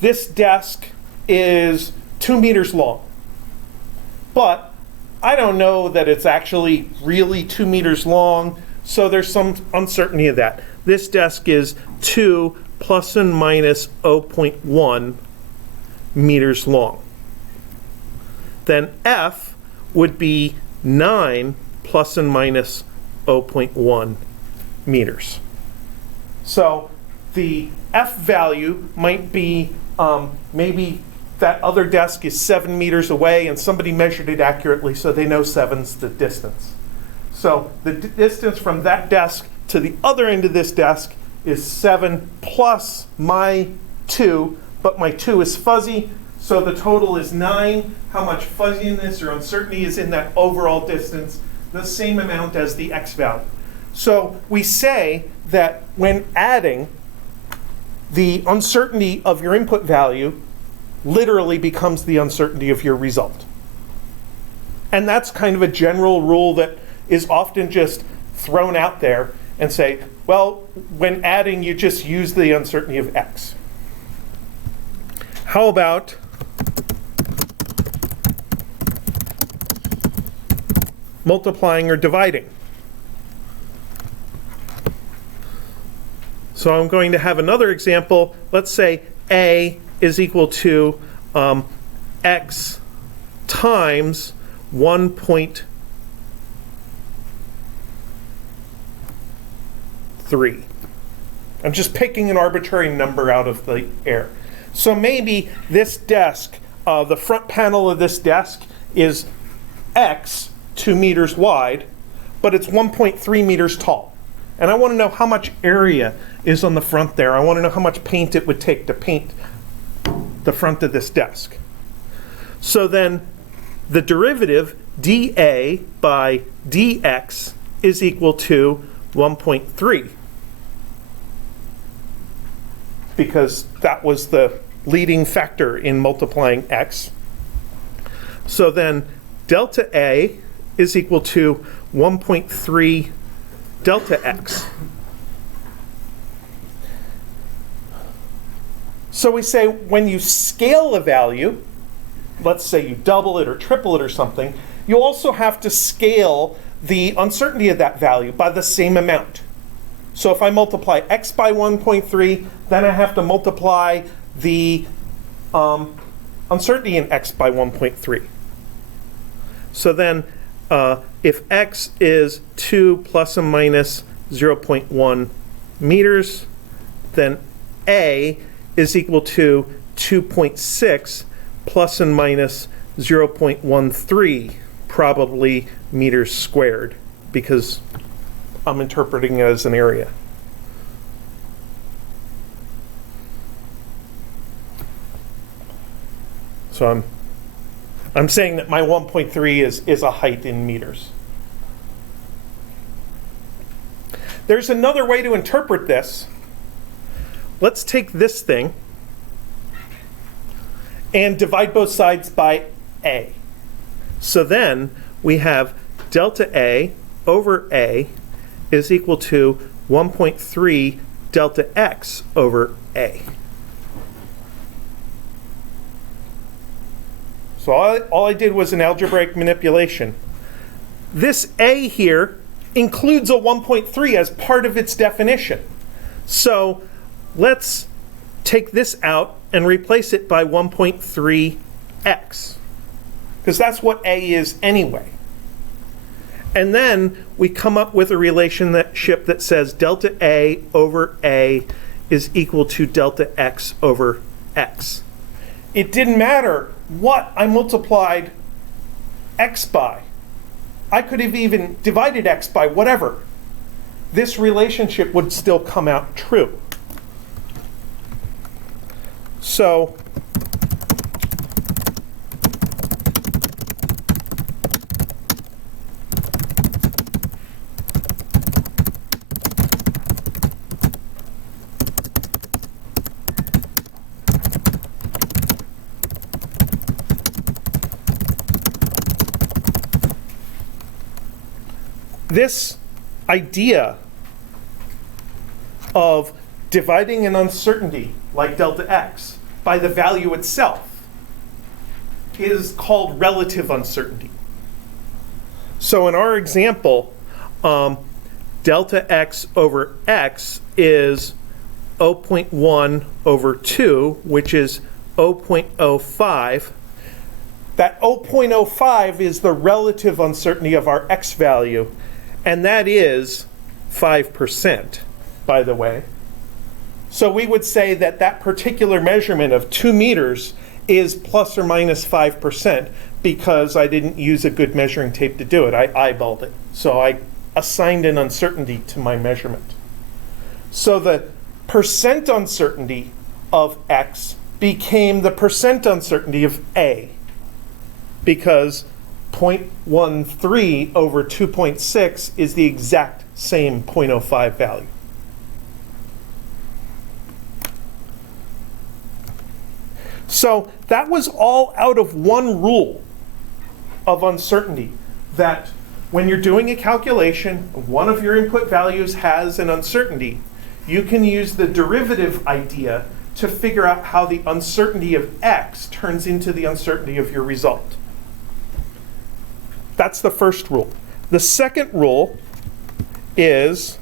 this desk is 2 meters long. But I don't know that it's actually really 2 meters long, so there's some uncertainty of that. This desk is 2 plus and minus 0.1 meters long. Then f would be 9 plus and minus 0.1 meters. So the f value might be maybe that other desk is 7 meters away and somebody measured it accurately, so they know 7's the distance. So the distance from that desk to the other end of this desk is 7 plus my 2, but my 2 is fuzzy, so the total is 9. How much fuzziness or uncertainty is in that overall distance? The same amount as the x value. So we say that when adding, the uncertainty of your input value literally becomes the uncertainty of your result. And that's kind of a general rule that is often just thrown out there and say, well, when adding, you just use the uncertainty of x. How about multiplying or dividing? So I'm going to have another example. Let's say a is equal to x times 1.3. I'm just picking an arbitrary number out of the air. So maybe this desk, the front panel of this desk is x, 2 meters wide, but it's 1.3 meters tall. And I want to know how much area is on the front there. I want to know how much paint it would take to paint the front of this desk. So then the derivative dA by dx is equal to 1.3, because that was the leading factor in multiplying x. So then delta A is equal to 1.3 delta x. So we say when you scale a value, let's say you double it or triple it or something, you also have to scale the uncertainty of that value by the same amount. So if I multiply x by 1.3, then I have to multiply the uncertainty in x by 1.3. So then if x is 2 plus or minus 0.1 meters, then A is equal to 2.6 plus and minus 0.13, probably meters squared, because I'm interpreting it as an area. So I'm saying that my 1.3 is a height in meters. There's another way to interpret this. Let's take this thing and divide both sides by A. So then we have delta A over A is equal to 1.3 delta X over A. So all I did was an algebraic manipulation. This A here includes a 1.3 as part of its definition. So let's take this out and replace it by 1.3x, because that's what A is anyway. And then we come up with a relationship that says delta A over A is equal to delta X over X. It didn't matter what I multiplied X by. I could have even divided X by whatever. This relationship would still come out true. So this idea of dividing an uncertainty like delta X by the value itself is called relative uncertainty. So in our example, delta X over X is 0.1 over 2, which is 0.05. That 0.05 is the relative uncertainty of our X value, and that is 5%, by the way. So we would say that that particular measurement of 2 meters is plus or minus 5%, because I didn't use a good measuring tape to do it. I eyeballed it. So I assigned an uncertainty to my measurement. So the percent uncertainty of X became the percent uncertainty of A, because 0.13 over 2.6 is the exact same 0.05 value. So that was all out of one rule of uncertainty, that when you're doing a calculation, one of your input values has an uncertainty. You can use the derivative idea to figure out how the uncertainty of X turns into the uncertainty of your result. That's the first rule. The second rule is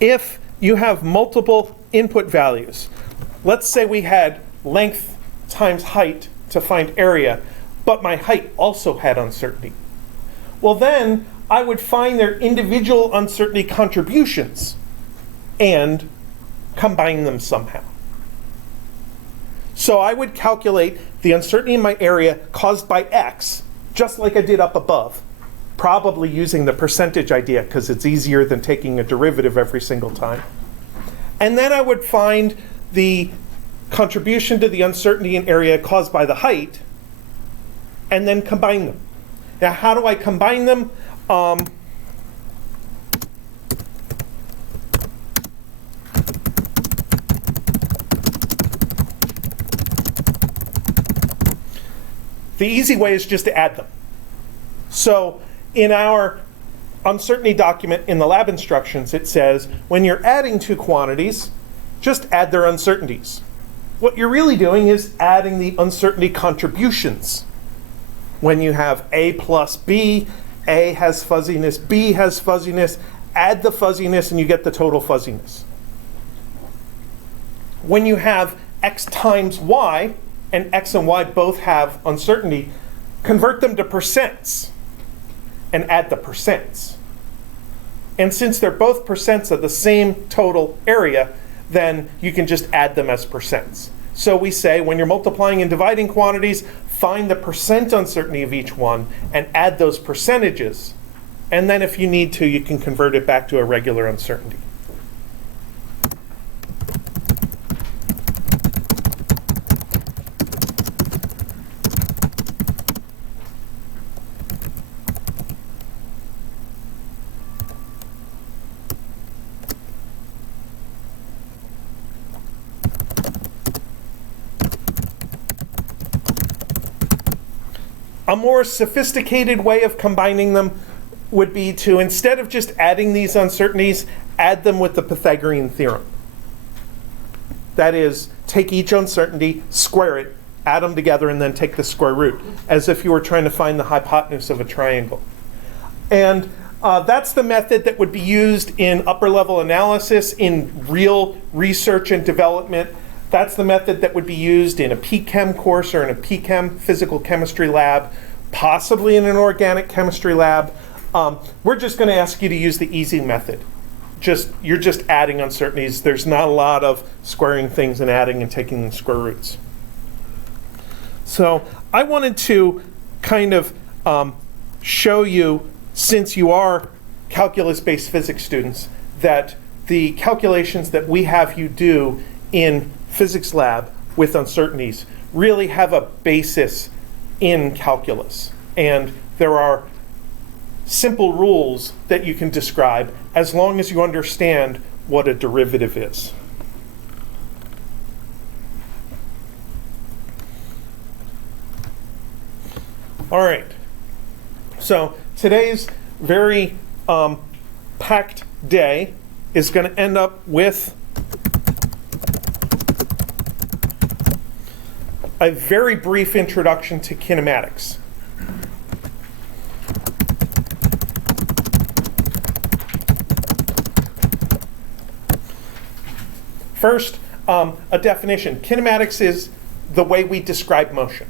if you have multiple input values, let's say we had length times height to find area, but my height also had uncertainty. Well, then I would find their individual uncertainty contributions and combine them somehow. So I would calculate the uncertainty in my area caused by x, just like I did up above, probably using the percentage idea because it's easier than taking a derivative every single time. And then I would find the contribution to the uncertainty in area caused by the height, and then combine them. Now, how do I combine them? The easy way is just to add them. So in our uncertainty document in the lab instructions, it says when you're adding two quantities, just add their uncertainties. What you're really doing is adding the uncertainty contributions. When you have A plus B, A has fuzziness, B has fuzziness, add the fuzziness and you get the total fuzziness. When you have X times Y, and X and Y both have uncertainty, convert them to percents and add the percents. And since they're both percents of the same total area, then you can just add them as percents. So we say when you're multiplying and dividing quantities, find the percent uncertainty of each one and add those percentages. And then if you need to, you can convert it back to a regular uncertainty. A more sophisticated way of combining them would be to, instead of just adding these uncertainties, add them with the Pythagorean theorem. That is, take each uncertainty, square it, add them together, and then take the square root, as if you were trying to find the hypotenuse of a triangle. And that's the method that would be used in upper level analysis, in real research and development. That's the method that would be used in a P-Chem course or in a P-Chem physical chemistry lab, possibly in an organic chemistry lab. We're just going to ask you to use the easy method. You're just adding uncertainties. There's not a lot of squaring things and adding and taking the square roots. So I wanted to kind of show you, since you are calculus-based physics students, that the calculations that we have you do in physics lab with uncertainties really have a basis in calculus. And there are simple rules that you can describe as long as you understand what a derivative is. All right. So today's very packed day is going to end up with a very brief introduction to kinematics. First, a definition. Kinematics is the way we describe motion.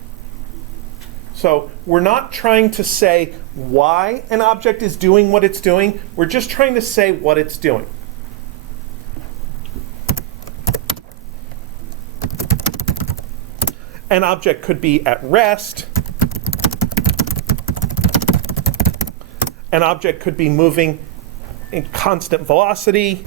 So we're not trying to say why an object is doing what it's doing. We're just trying to say what it's doing. An object could be at rest. An object could be moving in constant velocity.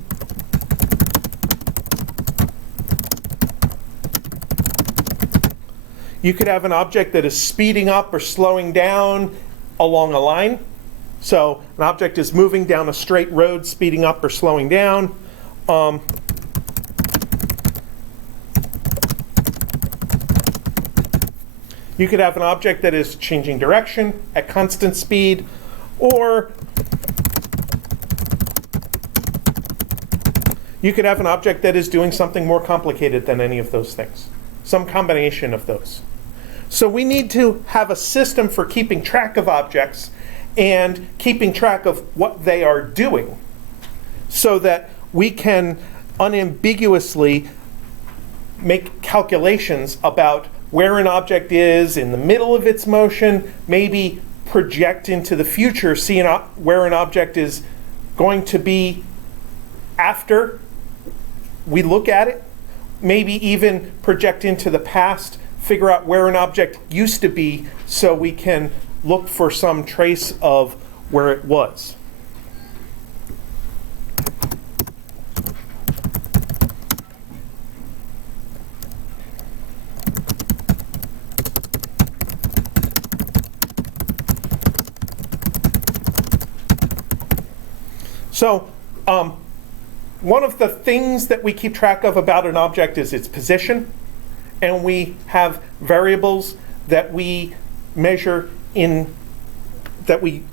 You could have an object that is speeding up or slowing down along a line. So an object is moving down a straight road, speeding up or slowing down. You could have an object that is changing direction at constant speed, or you could have an object that is doing something more complicated than any of those things, some combination of those. So we need to have a system for keeping track of objects and keeping track of what they are doing so that we can unambiguously make calculations about where an object is in the middle of its motion, maybe project into the future, see where an object is going to be after we look at it, maybe even project into the past, figure out where an object used to be so we can look for some trace of where it was. So one of the things that we keep track of about an object is its position, and we have variables that we measure in, that we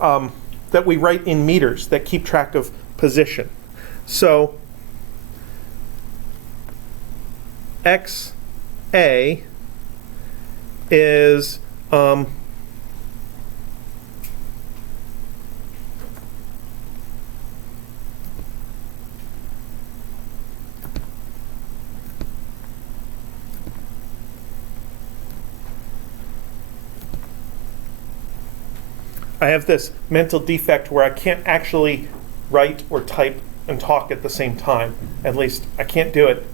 write in meters that keep track of position. So XA is I have this mental defect where I can't actually write or type and talk at the same time. At least I can't do it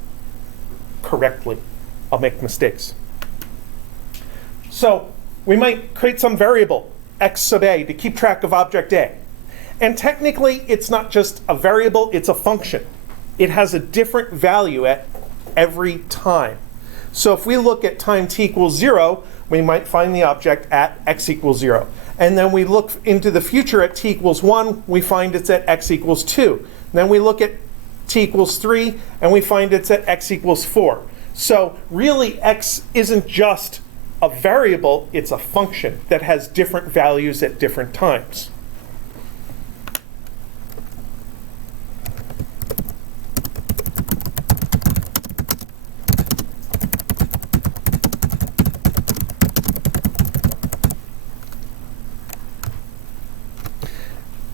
correctly. I'll make mistakes. So we might create some variable, x sub a, to keep track of object A. And technically, it's not just a variable, it's a function. It has a different value at every time. So if we look at time t equals 0, we might find the object at x equals 0. And then we look into the future at t equals 1, we find it's at x equals 2. Then we look at t equals 3, and we find it's at x equals 4. So really, x isn't just a variable, it's a function that has different values at different times.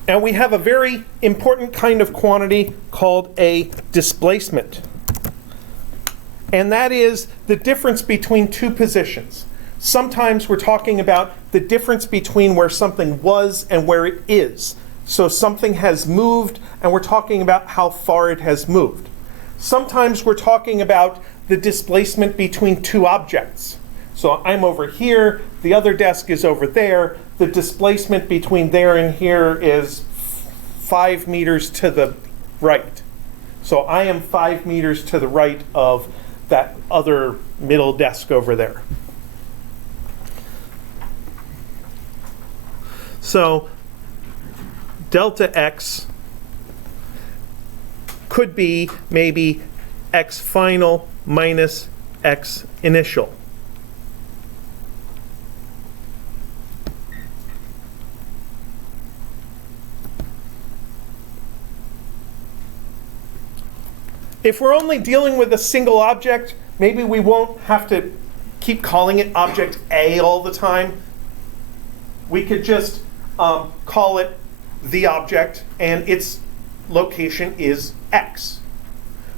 And we have a very important kind of quantity called a displacement. And that is the difference between two positions. Sometimes we're talking about the difference between where something was and where it is. So something has moved, and we're talking about how far it has moved. Sometimes we're talking about the displacement between two objects. So I'm over here, the other desk is over there. The displacement between there and here is 5 meters to the right. So I am 5 meters to the right of that other middle desk over there. So delta x could be maybe x final minus x initial. If we're only dealing with a single object, maybe we won't have to keep calling it object A all the time. We could just call it the object, and its location is X.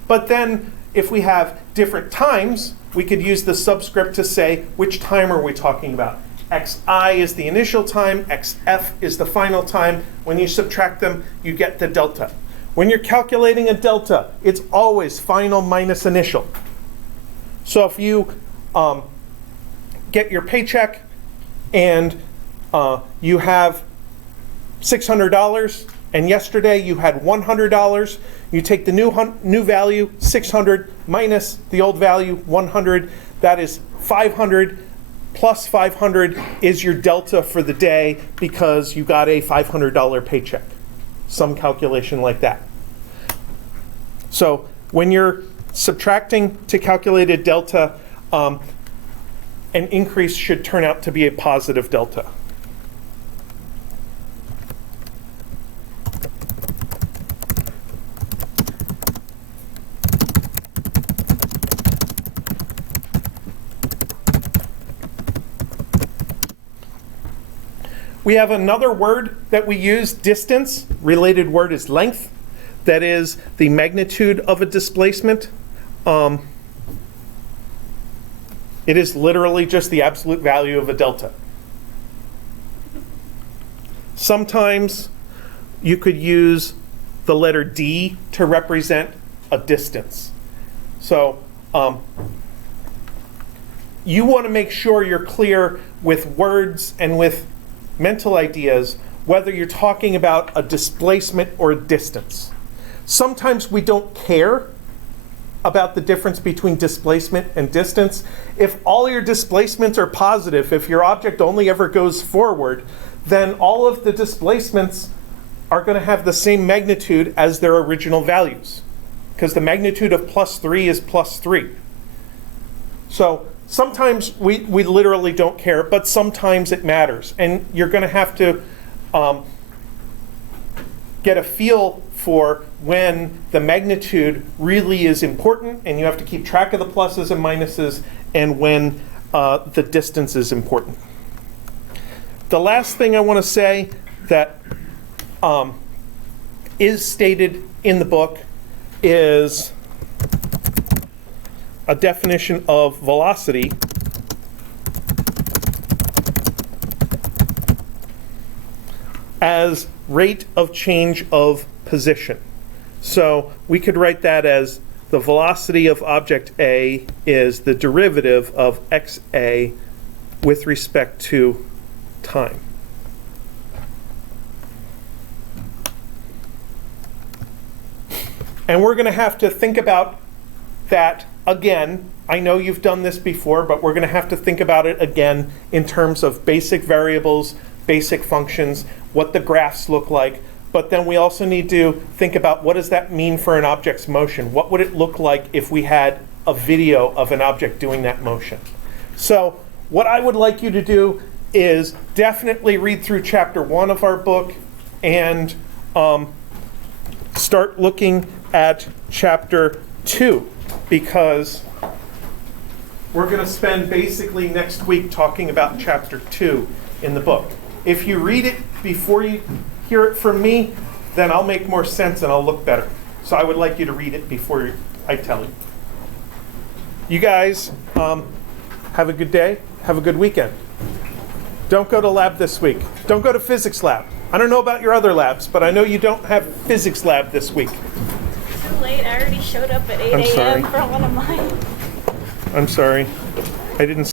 But then if we have different times, we could use the subscript to say which time are we talking about. Xi is the initial time, Xf is the final time. When you subtract them, you get the delta. When you're calculating a delta, it's always final minus initial. So if you get your paycheck and you have $600, and yesterday you had $100, you take the new value, 600, minus the old value, 100. That is 500 plus 500 is your delta for the day because you got a $500 paycheck. Some calculation like that. So when you're subtracting to calculate a delta, an increase should turn out to be a positive delta. We have another word that we use, distance. Related word is length. That is the magnitude of a displacement. It is literally just the absolute value of a delta. Sometimes you could use the letter D to represent a distance. So you want to make sure you're clear with words and with mental ideas, whether you're talking about a displacement or a distance. Sometimes we don't care about the difference between displacement and distance. If all your displacements are positive, if your object only ever goes forward, then all of the displacements are going to have the same magnitude as their original values, because the magnitude of +3 is +3. So sometimes we literally don't care, but sometimes it matters. And you're going to have to get a feel for when the magnitude really is important, and you have to keep track of the pluses and minuses, and when the distance is important. The last thing I want to say that is stated in the book is a definition of velocity as rate of change of position. So we could write that as the velocity of object A is the derivative of xa with respect to time. And we're going to have to think about that again. I know you've done this before, but we're going to have to think about it again in terms of basic variables, basic functions, what the graphs look like. But then we also need to think about what does that mean for an object's motion? What would it look like if we had a video of an object doing that motion? So what I would like you to do is definitely read through chapter 1 of our book and start looking at chapter 2, because we're going to spend basically next week talking about chapter 2 in the book. If you read it before you hear it from me, then I'll make more sense and I'll look better. So I would like you to read it before I tell you. You guys have a good day. Have a good weekend. Don't go to lab this week. Don't go to physics lab. I don't know about your other labs, but I know you don't have physics lab this week. Too late. I already showed up at 8 I'm sorry. a.m. for one of mine. I'm sorry. I didn't